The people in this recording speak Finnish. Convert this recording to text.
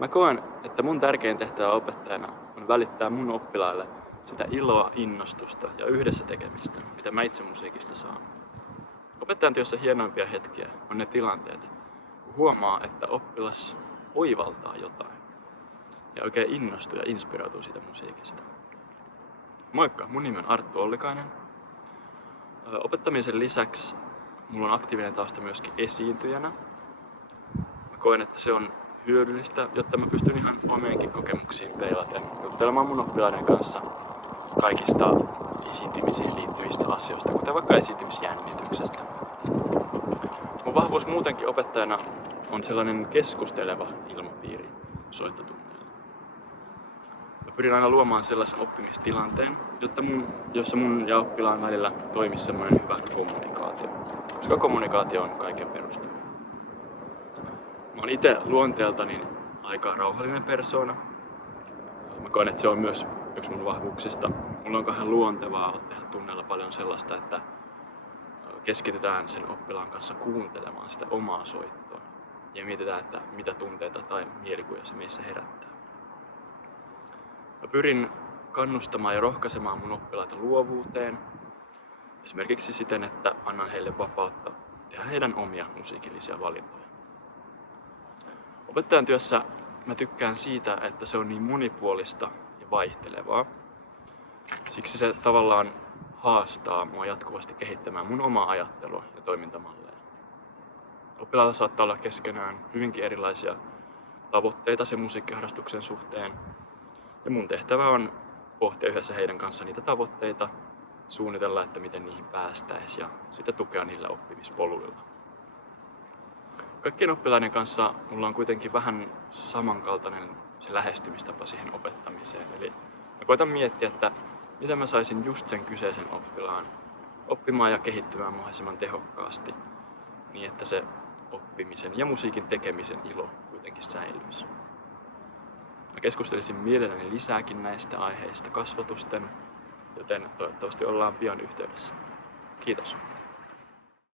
Mä koen, että mun tärkein tehtävä opettajana on välittää mun oppilaille sitä iloa, innostusta ja yhdessä tekemistä, mitä mä itse musiikista saan. Opettajan työssä hienoimpia hetkiä on ne tilanteet, kun huomaa, että oppilas oivaltaa jotain ja oikein innostuu ja inspiroituu siitä musiikista. Moikka, mun nimi on Arttu Ollikainen. Opettamisen lisäksi mulla on aktiivinen tausta myöskin esiintyjänä. Mä koen, että se on hyödyllistä, jotta mä pystyn ihan omienkin kokemuksiin peilaten juttelemaan mun oppilaiden kanssa kaikista esiintymisiin liittyvistä asioista, kuten vaikka esiintymisjännityksestä. Mun vahvuus muutenkin opettajana on sellainen keskusteleva ilmapiiri soittotunneilla. Mä pyrin aina luomaan sellaisen oppimistilanteen, jossa mun ja oppilaan välillä toimisi semmoinen hyvä kommunikaatio, koska kommunikaatio on kaiken perusta. Mä oon itse luonteeltani aika rauhallinen persoona. Mä koen, että se on myös yksi mun vahvuuksista. Mulla on kauhean luontevaa tehdä tunneilla paljon sellaista, että keskitytään sen oppilaan kanssa kuuntelemaan sitä omaa soittoa ja mietitään, että mitä tunteita tai mielikuvia se meissä herättää. Mä pyrin kannustamaan ja rohkaisemaan mun oppilaita luovuuteen, esimerkiksi siten, että annan heille vapautta tehdä heidän omia musiikillisia valintoja. Opettajan työssä mä tykkään siitä, että se on niin monipuolista ja vaihtelevaa. Siksi se tavallaan haastaa mua jatkuvasti kehittämään mun omaa ajattelua ja toimintamalleja. Oppilailla saattaa olla keskenään hyvinkin erilaisia tavoitteita sen musiikkiharrastuksen suhteen. Ja mun tehtävä on pohtia yhdessä heidän kanssa niitä tavoitteita, suunnitella, että miten niihin päästäisiin ja sitten tukea niillä oppimispoluilla. Kaikkien oppilaiden kanssa mulla on kuitenkin vähän samankaltainen se lähestymistapa siihen opettamiseen. Eli mä koitan miettiä, että miten mä saisin just sen kyseisen oppilaan oppimaan ja kehittymään mahdollisimman tehokkaasti, niin että se oppimisen ja musiikin tekemisen ilo kuitenkin säilyisi. Mä keskustelisin mielelläni lisääkin näistä aiheista kasvatusten, joten toivottavasti ollaan pian yhteydessä. Kiitos.